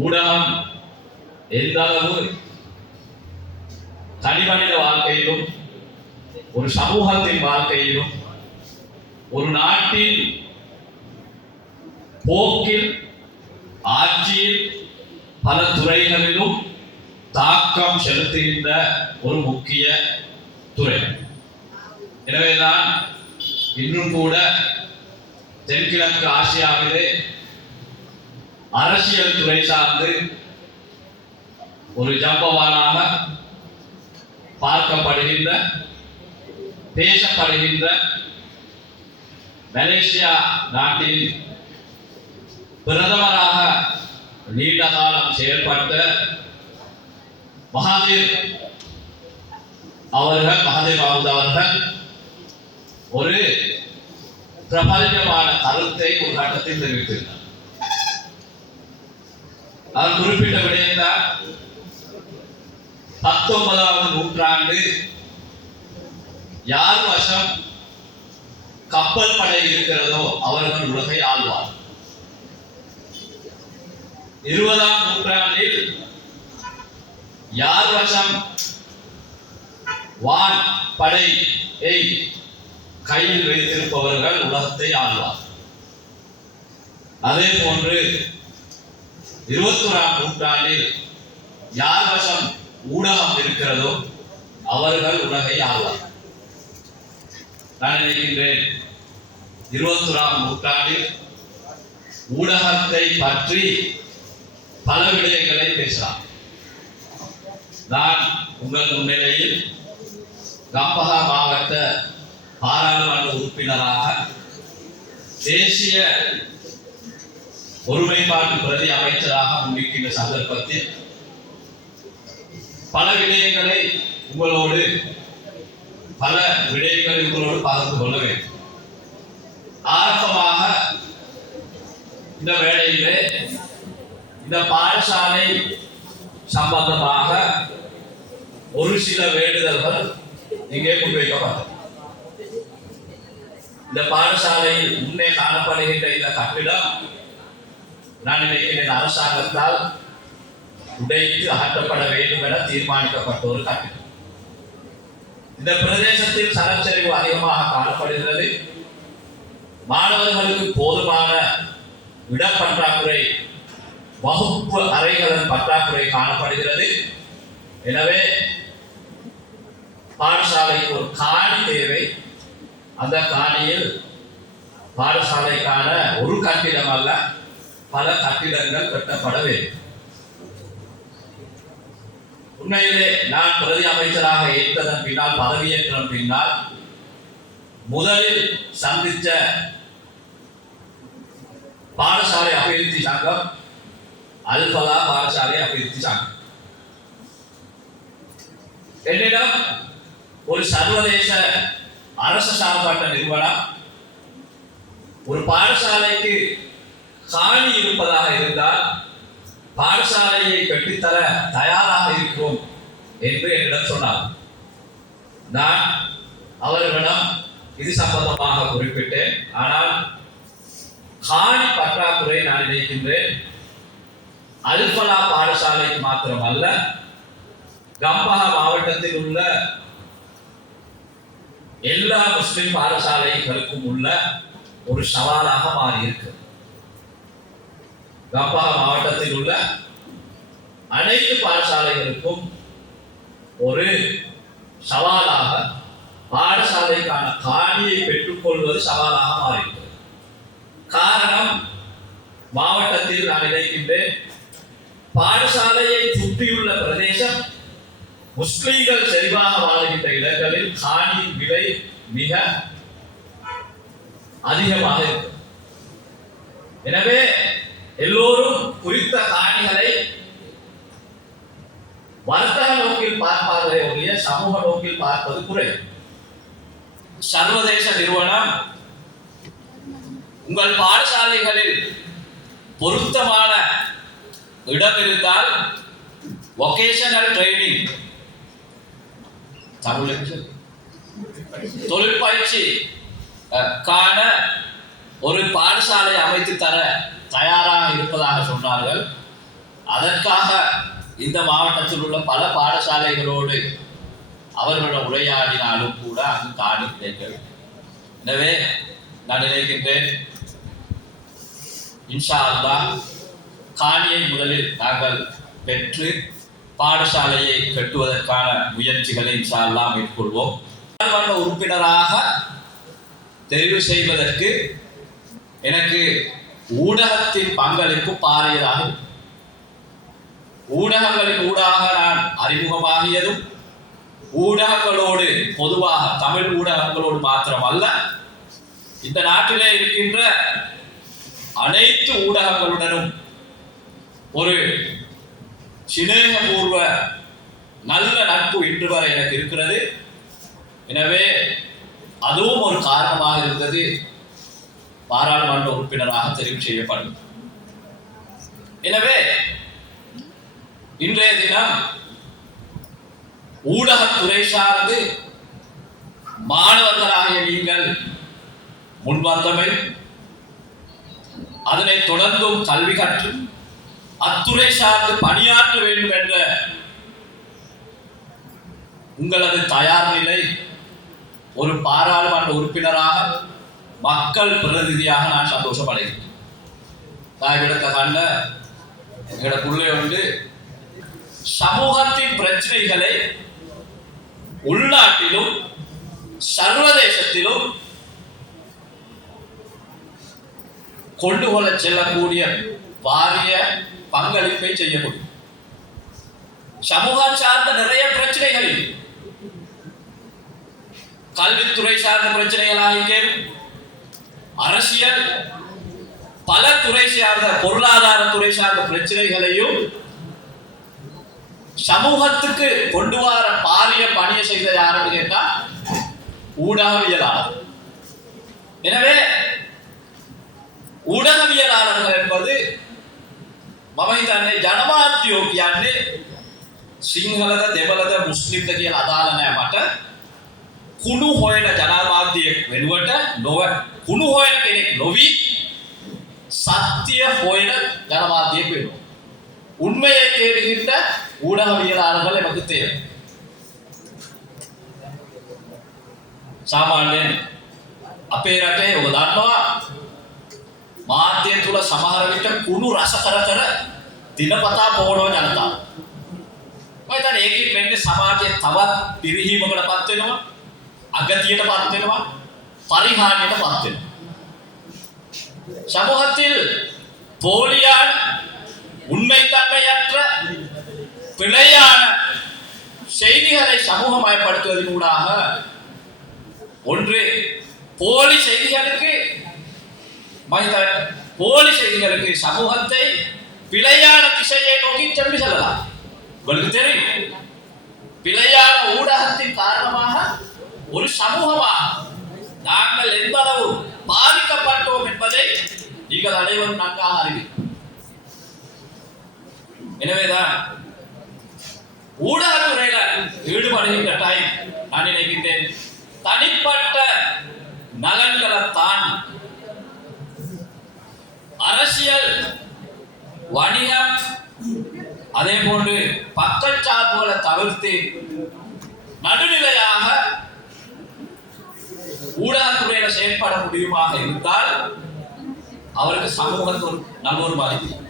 ஊடகம் எந்த அளவு தனிமனித வாழ்க்கையிலும் ஒரு சமூகத்தின் வாழ்க்கையிலும் ஒரு நாட்டின் போக்கில் ஆட்சியில் பல துறைகளிலும் தாக்கம் செலுத்துகின்ற ஒரு முக்கிய துறை. எனவேதான் இன்றும் கூட தென்கிழக்கு ஆசியாவிலே அரசியல் துறை சார்ந்து ஒரு ஜம்பவானாக பார்க்கப்படுகின்ற பேசப்படுகின்ற மலேசியா நாட்டின் பிரதமராக நீண்ட காலம் செயல்பட்ட மகாதீர் அவர்கள் ஒரு பிரபல்யமான கருத்தை ஒரு கட்டத்தில் தெரிவித்திருந்தார். அவர் குறிப்பிட்ட விடயம்தான் 19ஆம் நூற்றாண்டு யார் வசம் கப்பல் படை இருக்கிறதோ அவர்கள் உலகை ஆள்வார். 20ஆம் நூற்றாண்டில் யார் வசம் வான் படையை கையில் வைத்திருப்பவர்கள் உலகத்தை ஆள்வார். அதே போன்று 21ஆம் நூற்றாண்டில் யார் வசம் ஊடகம் இருக்கிறதோ அவர்கள் உலகை ஆள்வார். நான் நினைக்கின்றேன் 21ஆம் நூற்றாண்டில் ஊடகத்தை பற்றி பல விடயங்களை பேசலாம். நான் உங்கள் முன்னிலையில் கம்பஹா மாவட்ட பாராளுமன்ற உறுப்பினராக தேசிய ஒருமைப்பாட்டு பிரதி அமைச்சராக முன்னிற்கின்ற சந்தர்ப்பத்தில் பல விடயங்களை உங்களோடு பகிர்ந்து கொள்ள வேண்டும். ஆரம்பமாக இந்த வேளையிலே இந்த பாடசாலை சம்பந்தமாக ஒரு சில வேண்டுதல்கள் இங்கே முன்வைக்கப்பட்டது. இந்த பாடசாலையில் முன்னே காணப்படுகின்ற இந்த கட்டிடம் நான் நினைக்கிறேன் அரசாங்கத்தால் உடைத்து அகற்றப்பட வேண்டும் என தீர்மானிக்கப்பட்ட ஒரு கட்டிடம். இந்த பிரதேசத்தில் சனச்சரிவு அதிகமாக காணப்படுகிறது. மாணவர்களுக்கு போதுமான இடப்பற்றாக்குறை, வகுப்பு அறைகளின் பற்றாக்குறை காணப்படுகிறது. எனவே பாடசாலைக்கு ஒரு காணி தேவை. அந்த காணியில் பாடசாலைக்கான ஒரு கட்டிடம் அல்ல, பல கட்டிடங்கள் கட்டப்பட வேண்டும். உண்மையிலே நான் பிரதி அமைச்சராக ஏற்றதன் பின்னால், பதவியேற்ற பின்னால் முதலில் சந்தித்த பாடசாலை அபிவிருத்தி சங்கம் அல்பலா பாடசாலை அபிவிருத்தி சங்கம். என்னிடம் ஒரு சர்வதேச அரசு சார்பற்ற நிறுவனம் ஒரு பாடசாலைக்கு காணி இருப்பதாக இருந்தால் பாடசாலையை கட்டித்தர தயாராக இருக்கிறோம் என்று என்னிடம் சொன்னார். நான் அவர்களிடம் இது சம்பந்தமாக குறிப்பிட்டேன். ஆனால் காணி பற்றாக்குறை நான் நினைக்கின்றேன் அல்பலா பாடசாலைக்கு மாத்திரமல்ல, கம்பஹா மாவட்டத்தில் உள்ள எல்லா முஸ்லிம் பாடசாலைகளுக்கும் உள்ள ஒரு சவாலாக மாறியிருக்கு. கம்பஹா மாவட்டத்தில் உள்ள அனைத்து பாடசாலைகளுக்கும் ஒரு சவாலாக பாடசாலைக்கான காணியை பெற்றுக்கொள்வது சவாலாக மாறியிருக்கிறது. காரணம், மாவட்டத்தில் நான் நினைக்கின்றேன் பாடசாலையை சுற்றியுள்ள பிரதேசம் முஸ்லிம்கள் செறிவாக வாழ்கின்ற இடங்களில் காணியின் விலை மிக அதிகமாக இருக்கு. எனவே எல்லோரும் குறித்த காணிகளை வர்த்தக நோக்கில் பார்ப்பார்களே ஒழிய சமூக நோக்கில் பார்ப்பது குறை. சர்வதேச நிறுவனம் உங்கள் பாடசாலைகளில் பொருத்தமான இடம் இருந்தால் வொகேஷனல் ட்ரைனிங், தொழிற்பயிற்சி காண ஒரு பாடசாலை அமைத்து தர தயாராக இருப்பதாக சொன்னார்கள். அதற்காக இந்த மாவட்டத்தில் உள்ள பல பாடசாலைகளோடு அவர்களுடன் உரையாடினாலும் கூட அங்கு காணி கிடைக்கவில்லை. எனவே நான் நினைக்கின்றேன், இன்ஷா அல்லாஹ் காணியை முதலில் நாங்கள் பெற்று பாடசாலையை கட்டுவதற்கான முயற்சிகளை இன்ஷா அல்லாஹ் மேற்கொள்வோம். உறுப்பினராக தெரிவு செய்வதற்கு எனக்கு ஊடகத்தின் பங்களிப்பு பாரியதாக, ஊடகங்களின் ஊடாக நான் அறிமுகமாகியதும் ஊடகங்களோடு, பொதுவாக தமிழ் ஊடகங்களோடு மாத்திரமல்ல, இந்த நாட்டிலே இருக்கின்ற அனைத்து ஊடகங்களுடனும் ஒரு சிநேகபூர்வ நல்ல நட்பு இன்று வரை எனக்கு இருக்கிறது. எனவே அதுவும் ஒரு காரணமாக இருந்தது பாராளுமன்ற உறுப்பினராக தெரிவு செய்யப்படும். எனவே இன்றைய தினம் ஊடகத்துறை சார்ந்து மாணவர்களாகிய நீங்கள் முன்வந்தமை, அதனை தொடர்ந்தும் கல்வி கற்று அத்துறை சார்ந்து பணியாற்ற வேண்டும் என்ற உங்களது தயார் நிலை ஒரு பாராளுமன்ற உறுப்பினராக, மக்கள் பிரதிநிதியாக நான் சந்தோஷமடைகிறேன். கண்ட எங்களோட பிள்ளை வந்து சமூகத்தின் பிரச்சனைகளை உள்நாட்டிலும் சர்வதேசத்திலும் கொண்டு கொள்ள செல்லக்கூடிய பாரிய பங்களிப்பை செய்ய முடியும். சமூகம் சார்ந்த நிறைய பிரச்சனைகள், கல்வித்துறை சார்ந்த பிரச்சனைகளாக, அரசியல், பல துறை சார்ந்த பொருளாதாரத்துறை சார்ந்த பிரச்சனைகளையும் சமூகத்துக்கு கொண்டு வர பாரிய பணியை செய்த யாருன்னு கேட்டா ஊடகவியலாளர். எனவே ஊடகவியலாளர்கள் என்பது මම ජනමාධ්‍යෝ කියන්නේ සිංහලද දෙමළද මුස්ලිම්ද කියලා අදාළ නැහැ. මට කුණු හොයන ජනමාධ්‍යයක් වෙනුවට නොව කුණු හොයන කෙනෙක් නොවි සත්‍ය හොයන ජනමාධ්‍යයක් වෙනවා. உண்மையை தேடுகின்ற ஊடகவியலாளர்கள் எனக்கு தேவை. සාමාන්‍යයෙන් අපේ රටේ ඔබ දන්නවා මාධ්‍ය තුල සමහර විට කුණු රස කර දිනපතා පොවන ජනතාව. මම හිතන්නේ ඒකෙන් වෙන්නේ සමාජයේ තවත් පිරිහීමකටපත් වෙනවා, අගතියටපත් වෙනවා, පරිහානියටපත් වෙනවා. சமூகத்தில் போலியான, உண்மைத்தன்மையற்ற, பிழையான செய்திகளை சமூகமயப்படுத்துவதனூடாக ஒன்று போலி செய்திகளுக்கு சமூகத்தை பிழையான திசையை நோக்கி சென்று செல்லலாம். உங்களுக்கு தெரியும், பிழையான ஊடகத்தின் காரணமாக ஒரு சமூகமாக நாங்கள் எந்த அளவு பாதிக்கப்பட்டோம் என்பதை நீங்கள் அனைவரும் நன்றாக அறிவீர்கள். எனவேதான் ஊடகத்துறையில ஈடுபடுகின்ற டைம் நான் நினைக்கின்றேன், தனிப்பட்ட நலன்களை தாண்டி அரசியல், வணிகம், அதே போன்று பக்கச்சார்புகளை தவிர்த்து நடுநிலையாக ஊடகத்துறையில செயல்பட முடியுமாக இருந்தால் அவருக்கு சமூகத்தில் நல்ல ஒரு பாதிப்பு.